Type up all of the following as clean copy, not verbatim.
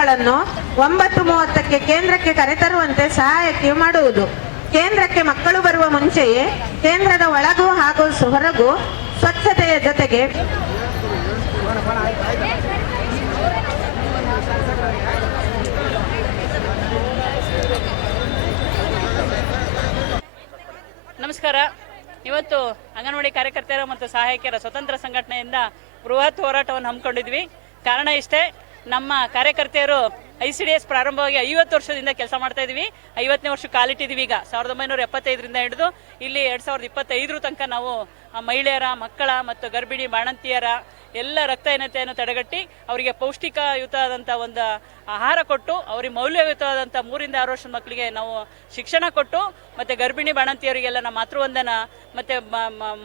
ಮಕ್ಕಳನ್ನು 9:30ಕ್ಕೆ ಕೇಂದ್ರಕ್ಕೆ ಕರೆತರುವಂತೆ ಸಹಾಯಕ್ಕೆ ಮಾಡುವುದು. ಕೇಂದ್ರಕ್ಕೆ ಮಕ್ಕಳು ಬರುವ ಮುಂಚೆಯೇ ಕೇಂದ್ರದ ಒಳಗೂ ಹಾಗೂ ಹೊರಗೂ ಸ್ವಚ್ಛತೆಯ ಜೊತೆಗೆ ನಮಸ್ಕಾರ. ಇವತ್ತು ಅಂಗನವಾಡಿ ಕಾರ್ಯಕರ್ತೆಯರ ಮತ್ತು ಸಹಾಯಕಿಯರ ಸ್ವತಂತ್ರ ಸಂಘಟನೆಯಿಂದ ಬೃಹತ್ ಹೋರಾಟವನ್ನು ಹಮ್ಮಿಕೊಂಡಿದ್ವಿ. ಕಾರಣ ಇಷ್ಟೇ, ನಮ್ಮ ಕಾರ್ಯಕರ್ತೆಯರು ICDS ಪ್ರಾರಂಭವಾಗಿ 50 ವರ್ಷದಿಂದ ಕೆಲಸ ಮಾಡ್ತಾ ಇದೀವಿ. 50ನೇ ವರ್ಷ ಕಾಲಿಟ್ಟಿದ್ದೀವಿ. ಈಗ 1975ರಿಂದ ಹಿಡಿದು ಇಲ್ಲಿ 2025 ತನಕ ನಾವು ಮಹಿಳೆಯರ, ಮಕ್ಕಳ ಮತ್ತು ಗರ್ಭಿಣಿ ಬಾಣಂತಿಯರ ಎಲ್ಲ ರಕ್ತಹೀನತೆಯನ್ನು ತಡೆಗಟ್ಟಿ ಅವರಿಗೆ ಪೌಷ್ಟಿಕಯುತವಾದಂಥ ಒಂದು ಆಹಾರ ಕೊಟ್ಟು ಅವರಿಗೆ ಮೌಲ್ಯಯುತವಾದಂಥ 3 ರಿಂದ 6 ವರ್ಷದ ಮಕ್ಕಳಿಗೆ ನಾವು ಶಿಕ್ಷಣ ಕೊಟ್ಟು ಮತ್ತು ಗರ್ಭಿಣಿ ಬಾಣಂತಿಯರಿಗೆಲ್ಲ ನಮ್ಮ ಮಾತೃವಂದನ ಮತ್ತು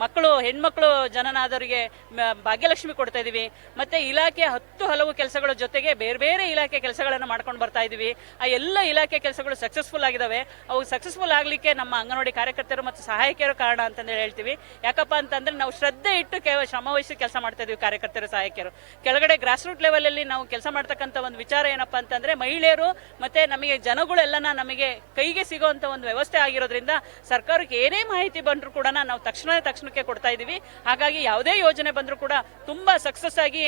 ಮಕ್ಕಳು ಹೆಣ್ಮಕ್ಳು ಜನನಾದವರಿಗೆ ಭಾಗ್ಯಲಕ್ಷ್ಮಿ ಕೊಡ್ತಾ ಇದ್ದೀವಿ. ಮತ್ತು ಇಲಾಖೆ 10 ಹಲವು ಕೆಲಸಗಳ ಜೊತೆಗೆ ಬೇರೆ ಬೇರೆ ಇಲಾಖೆ ಕೆಲಸಗಳನ್ನು ಮಾಡ್ಕೊಂಡು ಬರ್ತಾ ಇದ್ದೀವಿ. ಆ ಎಲ್ಲ ಇಲಾಖೆ ಕೆಲಸಗಳು ಸಕ್ಸಸ್ಫುಲ್ ಆಗಿದ್ದಾವೆ. ಅವು ಸಕ್ಸಸ್ಫುಲ್ ಆಗಲಿಕ್ಕೆ ನಮ್ಮ ಅಂಗನವಾಡಿ ಕಾರ್ಯಕರ್ತರು ಮತ್ತು ಸಹಾಯಕಿಯರು ಕಾರಣ ಅಂತಂದೇಳಿ ಹೇಳ್ತೀವಿ. ಯಾಕಪ್ಪ ಅಂತಂದ್ರೆ ನಾವು ಶ್ರದ್ಧೆ ಇಟ್ಟು ಶ್ರಮ ವಹಿಸಿ ಕೆಲಸ ಮಾಡ್ತಾ ಇದೀವಿ. ಕಾರ್ಯಕರ್ತರು, ಸಹಾಯಕಿಯರು ಕೆಳಗಡೆ ಗ್ರಾಸ್ ರೂಟ್ ಲೆವೆಲ್ ಅಲ್ಲಿ ನಾವು ಕೆಲಸ ಮಾಡ್ತಕ್ಕಂಥ ಒಂದು ವಿಚಾರ ಏನಪ್ಪಾ ಅಂತಂದ್ರೆ, ಮಹಿಳೆಯರು ಮತ್ತೆ ನಮಗೆ ಜನಗಳೆಲ್ಲನ ನಮಗೆ ಕೈಗೆ ಸಿಗುವಂತ ಒಂದು ವ್ಯವಸ್ಥೆ ಆಗಿರೋದ್ರಿಂದ ಸರ್ಕಾರಕ್ಕೆ ಏನೇ ಮಾಹಿತಿ ಬಂದರೂ ಕೂಡ ನಾವು ತಕ್ಷಣಕ್ಕೆ ಕೊಡ್ತಾ ಇದೀವಿ. ಹಾಗಾಗಿ ಯಾವುದೇ ಯೋಜನೆ ಬಂದರೂ ಕೂಡ ತುಂಬಾ ಸಕ್ಸಸ್ ಆಗಿ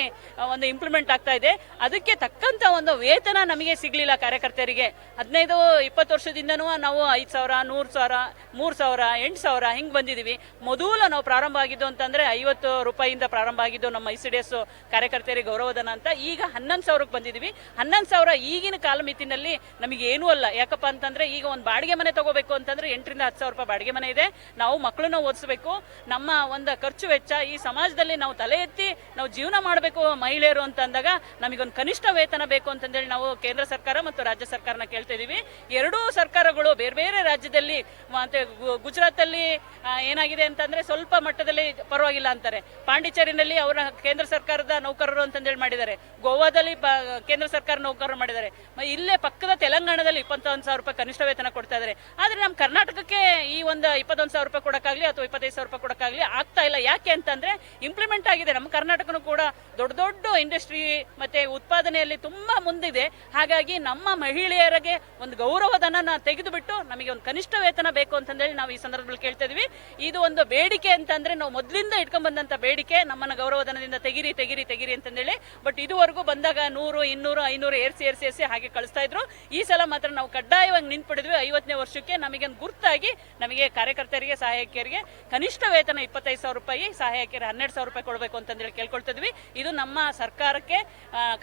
ಒಂದು ಇಂಪ್ಲಿಮೆಂಟ್ ಆಗ್ತಾ ಇದೆ. ಅದಕ್ಕೆ ತಕ್ಕಂತ ಒಂದು ವೇತನ ನಮಗೆ ಸಿಗ್ಲಿಲ್ಲ ಕಾರ್ಯಕರ್ತರಿಗೆ. 15-20 ವರ್ಷದಿಂದನೂ ನಾವು 5,000, 100,000, 3,000, 8,000 ಹಿಂಗ್ ಬಂದಿದೀವಿ. ಮೊದಲು ನಾವು ಪ್ರಾರಂಭ ಆಗಿದ್ದು ಅಂತಂದ್ರೆ 50 ರೂಪಾಯಿಯಿಂದ ಪ್ರಾರಂಭ ಆಗಿದ್ದು ನಮ್ಮ ICDS ಕಾರ್ಯಕರ್ತರಿಗೆ ಗೌರವಧನ ಅಂತ. ಈಗ 11,000ಕ್ಕೆ ಬಂದಿದೀವಿ. 11,000 ಈಗಿನ ಕಾಲಮಿತಿನಲ್ಲಿ ನಮಗೆ ಏನೂ ಅಲ್ಲ. ಯಾಕಪ್ಪ ಅಂತಂದ್ರೆ ಈಗ ಒಂದು ಬಾಡಿಗೆ ಮನೆ ತಗೋಬೇಕು ಅಂತಂದ್ರೆ 8,000 ರಿಂದ 10,000 ರೂಪಾಯಿ ಬಾಡಿಗೆ ಮನೆ ಇದೆ. ನಾವು ಮಕ್ಕಳನ್ನ ಓದಿಸಬೇಕು. ನಮ್ಮ ಒಂದು ಖರ್ಚು ವೆಚ್ಚ ಈ ಸಮಾಜದಲ್ಲಿ ನಾವು ತಲೆ ಎತ್ತಿ ನಾವು ಜೀವನ ಮಾಡಬೇಕು ಮಹಿಳೆಯರು ಅಂತ ಅಂದಾಗ ನಮಗೊಂದು ಕನಿಷ್ಠ ವೇತನ ಬೇಕು ಅಂತಂದೇಳಿ ನಾವು ಕೇಂದ್ರ ಸರ್ಕಾರ ಮತ್ತು ರಾಜ್ಯ ಸರ್ಕಾರನ ಕೇಳ್ತಾ ಇದೀವಿ. ಎರಡೂ ಸರ್ಕಾರಗಳು ಬೇರೆ ಬೇರೆ ರಾಜ್ಯದಲ್ಲಿ ಮತ್ತೆ ಗುಜರಾತಲ್ಲಿ ಏನಾಗಿದೆ ಅಂತಂದ್ರೆ ಸ್ವಲ್ಪ ಮಟ್ಟದಲ್ಲಿ ಪರವಾಗಿಲ್ಲ ಅಂತಾರೆ. ಪಾಂಡಿಚೇರಿನಲ್ಲಿ ಅವರ ಕೇಂದ್ರ ಸರ್ಕಾರದ ನೌಕರರು ಅಂತಂದೇಳಿ ಮಾಡಿದ್ದಾರೆ. ಗೋವಾದಲ್ಲಿ ಕೇಂದ್ರ ಸರ್ಕಾರ ನೌಕರರು ಮಾಡಿದ್ದಾರೆ. ಇಲ್ಲೇ ಪಕ್ಕದ ತೆಲಂಗಾಣದಲ್ಲಿ 21,000 ರೂಪಾಯಿ ಕನಿಷ್ಠ ವೇತನ ಕೊಡ್ತಾ ಇದ್ದಾರೆ. ಆದ್ರೆ ನಮ್ಮ ಕರ್ನಾಟಕಕ್ಕೆ ಈ ಒಂದು 21,000 ರೂಪಾಯಿ ಕೊಡಕ್ಕಾಗ್ಲಿ ಅಥವಾ 25,000 ರೂಪಾಯಿ ಕೊಡಕ್ಕಾಗ್ಲಿ ಆಗ್ತಾ ಇಲ್ಲ. ಯಾಕೆ ಅಂತಂದ್ರೆ ಇಂಪ್ಲಿಮೆಂಟ್ ಆಗಿದೆ. ನಮ್ಮ ಕರ್ನಾಟಕನೂ ಕೂಡ ದೊಡ್ಡ ದೊಡ್ಡ ಇಂಡಸ್ಟ್ರಿ ಮತ್ತೆ ಉತ್ಪಾದನೆಯಲ್ಲಿ ತುಂಬಾ ಮುಂದಿದೆ. ಹಾಗಾಗಿ ನಮ್ಮ ಮಹಿಳೆಯರಿಗೆ ಒಂದು ಗೌರವಧನ ತೆಗೆದು ಬಿಟ್ಟು ನಮಗೆ ಒಂದು ಕನಿಷ್ಠ ವೇತನ ಬೇಕು ಅಂತಂದೇಳಿ ನಾವು ಈ ಸಂದರ್ಭದಲ್ಲಿ ಕೇಳ್ತಾ ಇದೀವಿ. ಇದು ಒಂದು ಬೇಡಿಕೆ ಅಂತಂದ್ರೆ ನಾವು ಮೊದಲಿಂದ ಇಟ್ಕೊಂಡ್ ಬಂದಂತ ಬೇಡಿಕೆ. ನಮ್ಮನ್ನ ಗೌರವಧನದಿಂದ ತೆಗಿರಿ ಅಂತಂದೇಳಿ. ಬಟ್ ಇದುವರೆಗೂ ಬಂದಾಗ 100, 200, 500 ಏರ್ಸಿ ಹಾಗೆ ಕಳಿಸ್ತಾ ಇದ್ರು. ಈ ಸಲ ಮಾತ್ರ ನಾವು ಕಡ್ಡಾಯವಾಗಿ ನಿಂತ್ಬಿಡಿದ್ವಿ. 50ನೇ ವರ್ಷಕ್ಕೆ ನಮಗೆ ಗುರ್ತಾಗಿ ನಮಗೆ ಕಾರ್ಯಕರ್ತರಿಗೆ, ಸಹಾಯಕಿಯರಿಗೆ ಕನಿಷ್ಠ ವೇತನ 25,000 ರೂಪಾಯಿ, ಸಹಾಯಕಿಯರ 12,000 ರೂಪಾಯಿ ಕೊಡಬೇಕು ಅಂತಂದೇಳಿ ಕೇಳ್ಕೊಳ್ತಿದ್ವಿ. ಇದು ನಮ್ಮ ಸರ್ಕಾರಕ್ಕೆ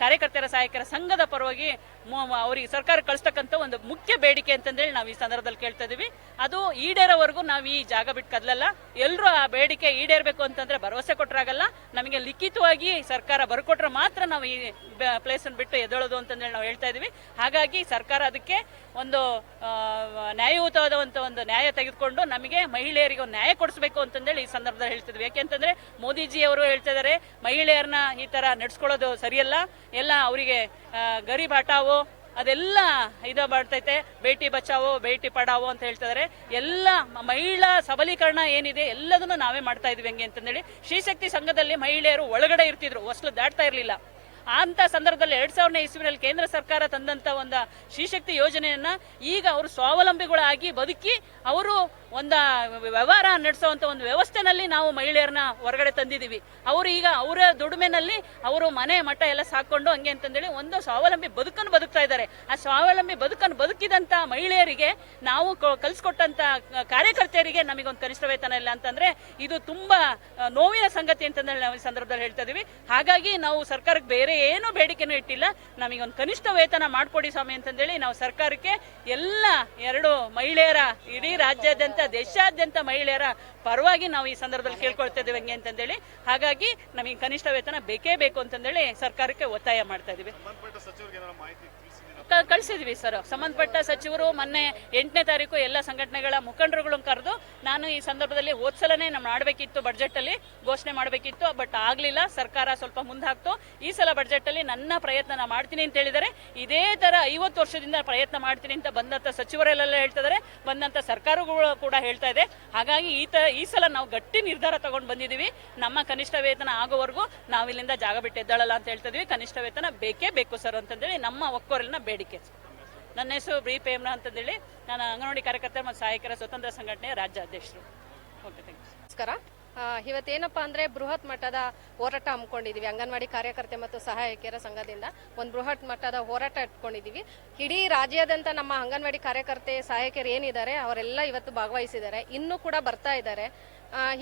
ಕಾರ್ಯಕರ್ತರ ಸಹಾಯಕರ ಸಂಘದ ಪರವಾಗಿ ಅವರಿಗೆ ಸರ್ಕಾರ ಕಳಿಸ್ತಕ್ಕಂಥ ಒಂದು ಮುಖ್ಯ ಬೇಡಿಕೆ ಅಂತಂದೇಳಿ ನಾವು ಈ ಸಂದರ್ಭದಲ್ಲಿ ಕೇಳ್ತಾ ಇದೀವಿ. ಅದು ಈಡೇರೋವರೆಗೂ ನಾವು ಈ ಜಾಗ ಬಿಟ್ಟು ಕದಲಲ್ಲ. ಎಲ್ಲರೂ ಆ ಬೇಡಿಕೆ ಈಡೇರಬೇಕು ಅಂತಂದ್ರೆ ಭರವಸೆ ಕೊಟ್ಟರಾಗಲ್ಲ. ನಮಗೆ ಲಿಖಿತವಾಗಿ ಸರ್ಕಾರ ಬರ್ಕೊಟ್ರೆ ಮಾತ್ರ ನಾವು ಈ ಪ್ಲೇಸ್ ಅನ್ನು ಬಿಟ್ಟು ಎದ್ದೇಳೋದು ಅಂತಂದೇಳಿ ನಾವು ಹೇಳ್ತಾ ಇದೀವಿ. ಹಾಗಾಗಿ ಸರ್ಕಾರ ಅದಕ್ಕೆ ಒಂದು ನ್ಯಾಯಯುತವಾದಂತ ಒಂದು ನ್ಯಾಯ ತೆಗೆದುಕೊಂಡು ನಮಗೆ ಮಹಿಳೆಯರಿಗೆ ಒಂದು ನ್ಯಾಯ ಕೊಡಿಸಬೇಕು ಅಂತಂದೇಳಿ ಈ ಸಂದರ್ಭದಲ್ಲಿ ಹೇಳ್ತಿದ್ವಿ. ಯಾಕೆಂತಂದ್ರೆ ಮೋದಿಜಿ ಅವರು ಹೇಳ್ತಾ ಇದ್ದಾರೆ, ಮಹಿಳೆಯರನ್ನ ಈ ತರ ನಡೆಸ್ಕೊಳ್ಳೋದು ಸರಿಯಲ್ಲ, ಎಲ್ಲ ಅವರಿಗೆ ಗರೀಬ್ ಹಟಾವೋ ಅದೆಲ್ಲ ಮಾಡ್ತೈತೆ, ಬೇಟಿ ಬಚಾವೋ ಬೇಟಿ ಪಡಾವೋ ಅಂತ ಹೇಳ್ತಿದ್ದಾರೆ. ಎಲ್ಲ ಮಹಿಳಾ ಸಬಲೀಕರಣ ಏನಿದೆ ಎಲ್ಲದನ್ನು ನಾವೇ ಮಾಡ್ತಾ ಇದೀವಿ. ಹೆಂಗೆ ಅಂತಂದೇಳಿ ಶ್ರೀಶಕ್ತಿ ಸಂಘದಲ್ಲಿ ಮಹಿಳೆಯರು ಒಳಗಡೆ ಇರ್ತಿದ್ರು, ಹೊಸಲು ದಾಟ್ತಾ ಇರಲಿಲ್ಲ. ಅಂತ ಸಂದರ್ಭದಲ್ಲಿ 2000ನೇ ಇಸ್ವಿನಲ್ಲಿ ಕೇಂದ್ರ ಸರ್ಕಾರ ತಂದಂತ ಒಂದು ಶ್ರೀಶಕ್ತಿ ಯೋಜನೆಯನ್ನ ಈಗ ಅವರು ಸ್ವಾವಲಂಬಿಗಳಾಗಿ ಬದುಕಿ ಅವರು ಒಂದು ವ್ಯವಹಾರ ನಡೆಸುವಂತ ಒಂದು ವ್ಯವಸ್ಥೆನಲ್ಲಿ ನಾವು ಮಹಿಳೆಯರನ್ನ ಹೊರಗಡೆ ತಂದಿದ್ದೀವಿ. ಅವರು ಈಗ ಅವರ ದುಡಿಮೆನಲ್ಲಿ ಅವರು ಮನೆ ಮಠ ಎಲ್ಲ ಸಾಕೊಂಡು ಹಂಗೆ ಅಂತಂದೇಳಿ ಒಂದು ಸ್ವಾವಲಂಬಿ ಬದುಕನ್ನು ಬದುಕ್ತಾ ಇದ್ದಾರೆ. ಆ ಸ್ವಾವಲಂಬಿ ಬದುಕನ್ನು ಬದುಕಿದಂತ ಮಹಿಳೆಯರಿಗೆ ನಾವು ಕಲಿಸ್ಕೊಟ್ಟಂತ ಕಾರ್ಯಕರ್ತೆಯರಿಗೆ ನಮಗೊಂದು ಕನಿಷ್ಠ ವೇತನ ಇಲ್ಲ ಅಂತಂದ್ರೆ ಇದು ತುಂಬಾ ನೋವಿನ ಸಂಗತಿ ಅಂತಂದೇಳಿ ನಾವು ಈ ಸಂದರ್ಭದಲ್ಲಿ ಹೇಳ್ತಾ ಇದೀವಿ. ಹಾಗಾಗಿ ನಾವು ಸರ್ಕಾರಕ್ಕೆ ಬೇರೆ ಏನು ಬೇಡಿಕೆನೂ ಇಟ್ಟಿಲ್ಲ, ನಮಗೊಂದು ಕನಿಷ್ಠ ವೇತನ ಮಾಡ್ಕೊಡಿ ಸ್ವಾಮಿ ಅಂತಂದೇಳಿ ನಾವು ಸರ್ಕಾರಕ್ಕೆ ಎಲ್ಲ ಎರಡು ಮಹಿಳೆಯರ ಇಡೀ ರಾಜ್ಯಾದ್ಯಂತ ದೇಶಾದ್ಯಂತ ಮಹಿಳೆಯರ ಪರವಾಗಿ ನಾವು ಈ ಸಂದರ್ಭದಲ್ಲಿ ಕೇಳ್ಕೊಳ್ತಾ ಇದ್ದೀವಿ ಹಂಗೆ ಅಂತಂದೇಳಿ. ಹಾಗಾಗಿ ನಮಗೆ ಕನಿಷ್ಠ ವೇತನ ಬೇಕೇ ಬೇಕು ಅಂತಂದೇಳಿ ಸರ್ಕಾರಕ್ಕೆ ಒತ್ತಾಯ ಮಾಡ್ತಾ ಇದೀವಿ. ತಿಳಿಸಿದ್ವಿ ಸರ್. ಸಂಬಂಧಪಟ್ಟ ಸಚಿವರು ಮೊನ್ನೆ 8ನೇ ತಾರೀಕು ಎಲ್ಲ ಸಂಘಟನೆಗಳ ಮುಖಂಡರುಗಳನ್ನು ಕರೆದು ನಾನು ಈ ಸಂದರ್ಭದಲ್ಲಿ ಹೋದ್ಸಲನೇ ನಾವು ಮಾಡಬೇಕಿತ್ತು, ಬಡ್ಜೆಟ್ ಅಲ್ಲಿ ಘೋಷಣೆ ಮಾಡಬೇಕಿತ್ತು, ಬಟ್ ಆಗ್ಲಿಲ್ಲ, ಸರ್ಕಾರ ಸ್ವಲ್ಪ ಮುಂದಾಕ್ತು. ಈ ಸಲ ಬಡ್ಜೆಟ್ ಅಲ್ಲಿ ನನ್ನ ಪ್ರಯತ್ನ ಮಾಡ್ತೀನಿ ಅಂತ ಹೇಳಿದರೆ, ಇದೇ ತರ 50 ವರ್ಷದಿಂದ ಪ್ರಯತ್ನ ಮಾಡ್ತೀನಿ ಅಂತ ಬಂದಂತ ಸಚಿವರೆಲ್ಲ ಹೇಳ್ತಿದ್ದಾರೆ, ಬಂದಂತ ಸರ್ಕಾರಗಳು ಕೂಡ ಹೇಳ್ತಾ ಇದೆ. ಹಾಗಾಗಿ ಈ ಸಲ ನಾವು ಗಟ್ಟಿ ನಿರ್ಧಾರ ತಗೊಂಡು ಬಂದಿದ್ದೀವಿ. ನಮ್ಮ ಕನಿಷ್ಠ ವೇತನ ಆಗೋವರೆಗೂ ನಾವು ಇಲ್ಲಿಂದ ಜಾಗ ಬಿಟ್ಟು ಎದ್ದಾಳಲ್ಲ ಅಂತ ಹೇಳ್ತಿದ್ವಿ. ಕನಿಷ್ಠ ವೇತನ ಬೇಕೇ ಬೇಕು ಸರ್ ಅಂತಂದೇಳಿ ನಮ್ಮ ಒಕ್ಕೊರಲಿನ ಬೇಡಿಕೆ. ನನ್ನ ಹೆಸರು ಬಿ ಪ್ರೇಮ್ನ ಅಂತಂದೇಳಿ, ನಾನು ಅಂಗನವಾಡಿ ಕಾರ್ಯಕರ್ತೆ ಮತ್ತು ಸಹಾಯಕರ ಸ್ವತಂತ್ರ ಸಂಘಟನೆಯ ರಾಜ್ಯ ಅಧ್ಯಕ್ಷರು. Okay, thank you. ನಮಸ್ಕಾರ. ಇವತ್ತೇನಪ್ಪ ಅಂದ್ರೆ ಬೃಹತ್ ಮಟ್ಟದ ಹೋರಾಟ ಹಮ್ಮಿಕೊಂಡಿದೀವಿ. ಅಂಗನವಾಡಿ ಕಾರ್ಯಕರ್ತೆ ಮತ್ತು ಸಹಾಯಕಿಯರ ಸಂಘದಿಂದ ಒಂದು ಬೃಹತ್ ಮಟ್ಟದ ಹೋರಾಟ ಇಟ್ಕೊಂಡಿದೀವಿ. ಇಡೀ ರಾಜ್ಯಾದ್ಯಂತ ನಮ್ಮ ಅಂಗನವಾಡಿ ಕಾರ್ಯಕರ್ತೆ ಸಹಾಯಕಿಯರು ಏನಿದ್ದಾರೆ ಅವರೆಲ್ಲ ಇವತ್ತು ಭಾಗವಹಿಸಿದ್ದಾರೆ, ಇನ್ನೂ ಕೂಡ ಬರ್ತಾ ಇದ್ದಾರೆ.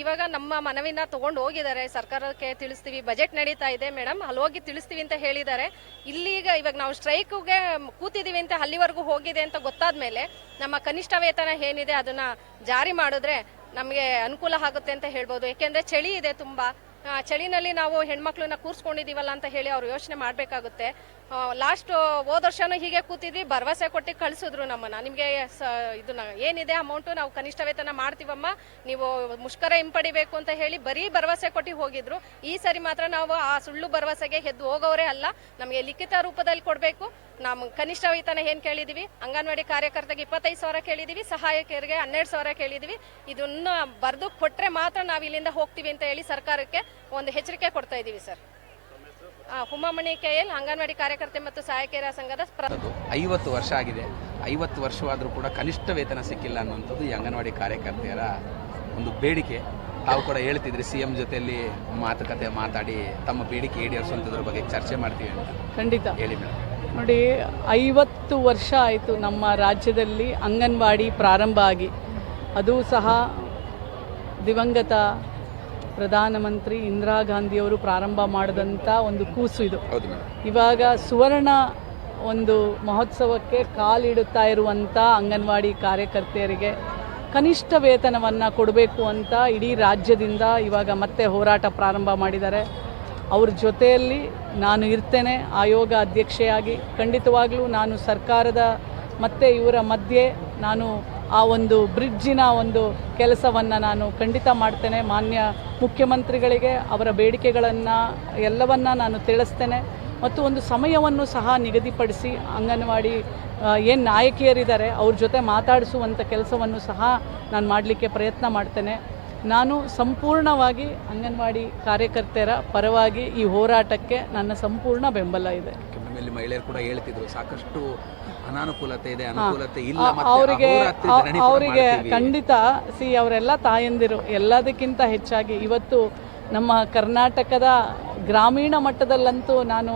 ಇವಾಗ ನಮ್ಮ ಮನವಿನ ತಗೊಂಡು ಹೋಗಿದ್ದಾರೆ, ಸರ್ಕಾರಕ್ಕೆ ತಿಳಿಸ್ತೀವಿ, ಬಜೆಟ್ ನಡೀತಾ ಇದೆ ಮೇಡಮ್, ಅಲ್ಲಿ ಹೋಗಿ ತಿಳಿಸ್ತೀವಿ ಅಂತ ಹೇಳಿದ್ದಾರೆ. ಇವಾಗ ನಾವು ಸ್ಟ್ರೈಕ್ಗೆ ಕೂತಿದ್ದೀವಿ ಅಂತ ಅಲ್ಲಿವರೆಗೂ ಹೋಗಿದೆ ಅಂತ ಗೊತ್ತಾದ್ಮೇಲೆ ನಮ್ಮ ಕನಿಷ್ಠ ವೇತನ ಏನಿದೆ ಅದನ್ನ ಜಾರಿ ಮಾಡಿದ್ರೆ ನಮಗೆ ಅನುಕೂಲ ಆಗುತ್ತೆ ಅಂತ ಹೇಳ್ಬೋದು. ಯಾಕೆಂದ್ರೆ ಚಳಿ ಇದೆ ತುಂಬಾ, ಚಳಿನಲ್ಲಿ ನಾವು ಹೆಣ್ಮಕ್ಳನ್ನ ಕೂರ್ಸ್ಕೊಂಡಿದೀವಲ್ಲ ಅಂತ ಹೇಳಿ ಅವ್ರು ಯೋಚನೆ ಮಾಡ್ಬೇಕಾಗುತ್ತೆ. ಲಾಸ್ಟ್ ಹೋದ ವರ್ಷನೂ ಹೀಗೆ ಕೂತಿದ್ವಿ, ಭರವಸೆ ಕೊಟ್ಟು ಕಳಿಸಿದ್ರು ನಮ್ಮನ್ನ, ನಿಮ್ಗೆ ಇದನ್ನ ಏನಿದೆ ಅಮೌಂಟ್ ನಾವು ಕನಿಷ್ಠ ವೇತನ ಮಾಡ್ತೀವಮ್ಮ, ನೀವು ಮುಷ್ಕರ ಹಿಂಪಡಿಬೇಕು ಅಂತ ಹೇಳಿ ಬರೀ ಭರವಸೆ ಕೊಟ್ಟು ಹೋಗಿದ್ರು. ಈ ಸರಿ ಮಾತ್ರ ನಾವು ಆ ಸುಳ್ಳು ಭರವಸೆಗೆ ಎದ್ದು ಹೋಗೋರೇ ಅಲ್ಲ, ನಮಗೆ ಲಿಖಿತ ರೂಪದಲ್ಲಿ ಕೊಡಬೇಕು. ನಮ್ಮ ಕನಿಷ್ಠ ವೇತನ ಏನ್ ಕೇಳಿದೀವಿ, ಅಂಗನವಾಡಿ ಕಾರ್ಯಕರ್ತೆಗೆ 25,000 ಕೇಳಿದೀವಿ, ಸಹಾಯಕಿಯರಿಗೆ 12,000 ಕೇಳಿದೀವಿ. ಇದನ್ನ ಬರೆದು ಕೊಟ್ರೆ ಮಾತ್ರ ನಾವು ಇಲ್ಲಿಂದ ಹೋಗ್ತೀವಿ ಅಂತ ಹೇಳಿ ಸರ್ಕಾರಕ್ಕೆ ಒಂದು ಎಚ್ಚರಿಕೆ ಕೊಡ್ತಾ ಇದೀವಿ ಸರ್. ಹುಮಾಮಣಿ KL, ಅಂಗನವಾಡಿ ಕಾರ್ಯಕರ್ತೆ ಮತ್ತು ಸಹಾಯಕಿಯರ ಸಂಘದ 50 ವರ್ಷ ಆಗಿದೆ. 50 ವರ್ಷವಾದರೂ ಕೂಡ ಕನಿಷ್ಠ ವೇತನ ಸಿಕ್ಕಿಲ್ಲ ಅನ್ನುವಂಥದ್ದು ಈ ಅಂಗನವಾಡಿ ಕಾರ್ಯಕರ್ತೆಯರ ಒಂದು ಬೇಡಿಕೆ. ತಾವು ಕೂಡ ಹೇಳ್ತಿದ್ರಿ CM ಜೊತೆಯಲ್ಲಿ ಮಾತುಕತೆ ಮಾತಾಡಿ ತಮ್ಮ ಬೇಡಿಕೆ ಈಡೇರಿಸುವಂಥದ್ರ ಬಗ್ಗೆ ಚರ್ಚೆ ಮಾಡ್ತೀವಿ ಅಂತ. ಖಂಡಿತ ಹೇಳಿ ಮೇಡಮ್. ನೋಡಿ, 50 ವರ್ಷ ಆಯಿತು ನಮ್ಮ ರಾಜ್ಯದಲ್ಲಿ ಅಂಗನವಾಡಿ ಪ್ರಾರಂಭ ಆಗಿ. ಅದು ಸಹ ದಿವಂಗತ ಪ್ರಧಾನಮಂತ್ರಿ ಇಂದಿರಾ ಗಾಂಧಿಯವರು ಪ್ರಾರಂಭ ಮಾಡಿದಂಥ ಒಂದು ಕೂಸು ಇದು. ಇವಾಗ ಸುವರ್ಣ ಒಂದು ಮಹೋತ್ಸವಕ್ಕೆ ಕಾಲಿಡುತ್ತಾ ಇರುವಂಥ ಅಂಗನವಾಡಿ ಕಾರ್ಯಕರ್ತೆಯರಿಗೆ ಕನಿಷ್ಠ ವೇತನವನ್ನು ಕೊಡಬೇಕು ಅಂತ ಇಡೀ ರಾಜ್ಯದಿಂದ ಇವಾಗ ಮತ್ತೆ ಹೋರಾಟ ಪ್ರಾರಂಭ ಮಾಡಿದ್ದಾರೆ. ಅವ್ರ ಜೊತೆಯಲ್ಲಿ ನಾನು ಇರ್ತೇನೆ ಆಯೋಗ ಅಧ್ಯಕ್ಷೆಯಾಗಿ. ಖಂಡಿತವಾಗ್ಲೂ ನಾನು ಸರ್ಕಾರದ ಮತ್ತು ಇವರ ಮಧ್ಯೆ ನಾನು ಆ ಒಂದು ಬ್ರಿಡ್ಜಿನ ಒಂದು ಕೆಲಸವನ್ನು ನಾನು ಖಂಡಿತ ಮಾಡ್ತೇನೆ. ಮಾನ್ಯ ಮುಖ್ಯಮಂತ್ರಿಗಳಿಗೆ ಅವರ ಬೇಡಿಕೆಗಳನ್ನು ಎಲ್ಲವನ್ನ ನಾನು ತಿಳಿಸ್ತೇನೆ ಮತ್ತು ಒಂದು ಸಮಯವನ್ನು ಸಹ ನಿಗದಿಪಡಿಸಿ ಅಂಗನವಾಡಿ ಏನು ನಾಯಕಿಯರಿದ್ದಾರೆ ಅವ್ರ ಜೊತೆ ಮಾತಾಡಿಸುವಂಥ ಕೆಲಸವನ್ನು ಸಹ ನಾನು ಮಾಡಲಿಕ್ಕೆ ಪ್ರಯತ್ನ ಮಾಡ್ತೇನೆ. ನಾನು ಸಂಪೂರ್ಣವಾಗಿ ಅಂಗನವಾಡಿ ಕಾರ್ಯಕರ್ತೆಯರ ಪರವಾಗಿ ಈ ಹೋರಾಟಕ್ಕೆ ನನ್ನ ಸಂಪೂರ್ಣ ಬೆಂಬಲ ಇದೆ. ಮಹಿಳೆಯರು ಕೂಡ ಹೇಳ್ತಿದ್ರು ಸಾಕಷ್ಟು ಅನಾನುಕೂಲತೆ ಇದೆ, ಅನುಕೂಲತೆ ಇಲ್ಲ, ಅವರಿಗೆ ಖಂಡಿತ ಅವರೆಲ್ಲ ತಾಯಂದಿರು. ಎಲ್ಲದಕ್ಕಿಂತ ಹೆಚ್ಚಾಗಿ ಇವತ್ತು ನಮ್ಮ ಕರ್ನಾಟಕದ ಗ್ರಾಮೀಣ ಮಟ್ಟದಲ್ಲಂತೂ ನಾನು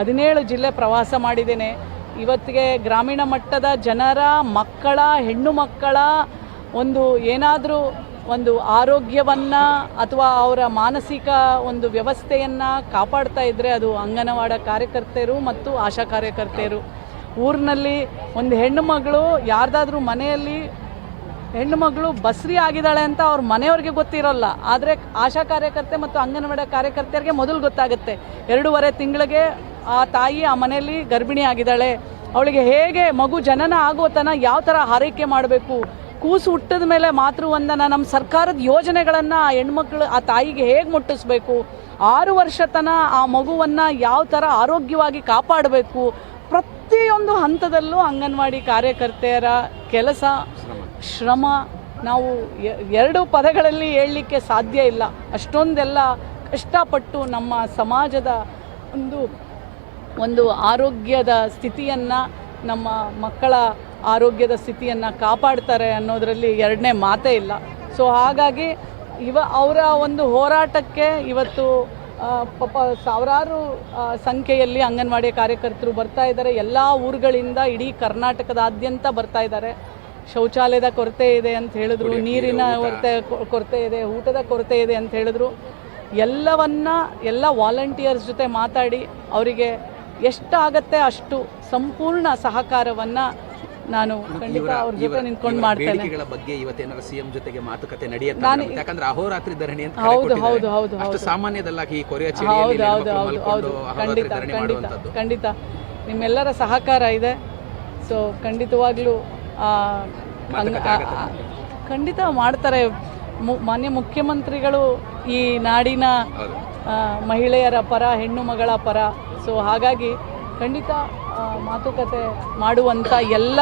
17 ಜಿಲ್ಲೆ ಪ್ರವಾಸ ಮಾಡಿದ್ದೇನೆ. ಇವತ್ತಿಗೆ ಗ್ರಾಮೀಣ ಮಟ್ಟದ ಜನರ ಮಕ್ಕಳ ಹೆಣ್ಣು ಮಕ್ಕಳ ಒಂದು ಏನಾದರೂ ಒಂದು ಆರೋಗ್ಯವನ್ನು ಅಥವಾ ಅವರ ಮಾನಸಿಕ ಒಂದು ವ್ಯವಸ್ಥೆಯನ್ನು ಕಾಪಾಡ್ತಾ ಇದ್ದರೆ ಅದು ಅಂಗನವಾಡಿ ಕಾರ್ಯಕರ್ತೆಯರು ಮತ್ತು ಆಶಾ ಕಾರ್ಯಕರ್ತೆಯರು. ಊರಿನಲ್ಲಿ ಒಂದು ಹೆಣ್ಣು ಮಗಳು ಯಾರ್ದಾದ್ರೂ ಮನೆಯಲ್ಲಿ ಹೆಣ್ಣು ಮಗಳು ಬಸ್ರಿ ಆಗಿದ್ದಾಳೆ ಅಂತ ಅವ್ರ ಮನೆಯವ್ರಿಗೆ ಗೊತ್ತಿರೋಲ್ಲ, ಆದರೆ ಆಶಾ ಕಾರ್ಯಕರ್ತೆ ಮತ್ತು ಅಂಗನವಾಡಿ ಕಾರ್ಯಕರ್ತೆಯರಿಗೆ ಮೊದಲು ಗೊತ್ತಾಗುತ್ತೆ. 2.5 ತಿಂಗಳಿಗೆ ಆ ತಾಯಿ ಆ ಮನೆಯಲ್ಲಿ ಗರ್ಭಿಣಿ ಆಗಿದ್ದಾಳೆ, ಅವಳಿಗೆ ಹೇಗೆ ಮಗು ಜನನ ಆಗೋ ತನಕ ಯಾವ ಥರ ಆರೈಕೆ ಮಾಡಬೇಕು, ಕೂಸು ಹುಟ್ಟಿದ ಮೇಲೆ ಮಾತೃವಂದನ ನಮ್ಮ ಸರ್ಕಾರದ ಯೋಜನೆಗಳನ್ನು ಆ ಹೆಣ್ಮಕ್ಳು ಆ ತಾಯಿಗೆ ಹೇಗೆ ಮುಟ್ಟಿಸ್ಬೇಕು, 6 ವರ್ಷ ತನಕ ಆ ಮಗುವನ್ನು ಯಾವ ಥರ ಆರೋಗ್ಯವಾಗಿ ಕಾಪಾಡಬೇಕು, ಪ್ರತಿಯೊಂದು ಹಂತದಲ್ಲೂ ಅಂಗನವಾಡಿ ಕಾರ್ಯಕರ್ತೆಯರ ಕೆಲಸ ಶ್ರಮ ನಾವು 2 ಪದಗಳಲ್ಲಿ ಹೇಳಲಿಕ್ಕೆ ಸಾಧ್ಯ ಇಲ್ಲ. ಅಷ್ಟೊಂದೆಲ್ಲ ಕಷ್ಟಪಟ್ಟು ನಮ್ಮ ಸಮಾಜದ ಒಂದು ಆರೋಗ್ಯದ ಸ್ಥಿತಿಯನ್ನು, ನಮ್ಮ ಮಕ್ಕಳ ಆರೋಗ್ಯದ ಸ್ಥಿತಿಯನ್ನು ಕಾಪಾಡ್ತಾರೆ ಅನ್ನೋದರಲ್ಲಿ ಎರಡನೇ ಮಾತೇ ಇಲ್ಲ. ಸೊ ಹಾಗಾಗಿ ಅವರ ಒಂದು ಹೋರಾಟಕ್ಕೆ ಇವತ್ತು ಪಾಪ ಸಾವಿರಾರು ಸಂಖ್ಯೆಯಲ್ಲಿ ಅಂಗನವಾಡಿ ಕಾರ್ಯಕರ್ತರು ಬರ್ತಾ ಇದ್ದಾರೆ. ಎಲ್ಲ ಊರುಗಳಿಂದ ಇಡೀ ಕರ್ನಾಟಕದಾದ್ಯಂತ ಬರ್ತಾ ಇದ್ದಾರೆ. ಶೌಚಾಲಯದ ಕೊರತೆ ಇದೆ ಅಂತ ಹೇಳಿದ್ರು, ನೀರಿನ ಕೊರತೆ ಇದೆ, ಊಟದ ಕೊರತೆ ಇದೆ ಅಂತ ಹೇಳಿದ್ರು. ಎಲ್ಲ ವಾಲಂಟಿಯರ್ಸ್ ಜೊತೆ ಮಾತಾಡಿ ಅವರಿಗೆ ಎಷ್ಟಾಗತ್ತೆ ಅಷ್ಟು ಸಂಪೂರ್ಣ ಸಹಕಾರವನ್ನು ನಾನು ಖಂಡಿತ ಅವ್ರ ಜೊತೆ ನಿಂತ್ಕೊಂಡು ಮಾಡ್ತೇನೆ. ಬಗ್ಗೆ ಇವತ್ತೇನಾದ್ರು CM ಜೊತೆಗೆ ಮಾತುಕತೆ ನಡೆಯುತ್ತೆ, ಯಾಕಂದ್ರೆ ಅಹೋರಾತ್ರಿ ಧರಣಿ ಅಂತ ಹೌದು ಅಷ್ಟು ಸಾಮಾನ್ಯದಲ್ಲ ಈ ಕೊರಿಯಾ ಚಳಿಯಲ್ಲಿ ಖಂಡಿತ ನಿಮ್ಮೆಲ್ಲರ ಸಹಕಾರ ಇದೆ. ಸೊ ಖಂಡಿತವಾಗ್ಲೂ ಖಂಡಿತ ಮಾಡ್ತಾರೆ. ಮಾನ್ಯ ಮುಖ್ಯಮಂತ್ರಿಗಳು ಈ ನಾಡಿನ ಮಹಿಳೆಯರ ಪರ, ಹೆಣ್ಣು ಮಗಳ ಪರ. ಸೊ ಹಾಗಾಗಿ ಖಂಡಿತ ಮಾತುಕತೆ ಮಾಡುವಂಥ ಎಲ್ಲ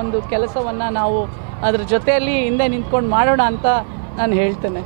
ಒಂದು ಕೆಲಸವನ್ನು ನಾವು ಅದ್ರ ಜೊತೆಯಲ್ಲಿ ಹಿಂದೆ ನಿಂತ್ಕೊಂಡು ಮಾಡೋಣ ಅಂತ ನಾನು ಹೇಳ್ತೇನೆ.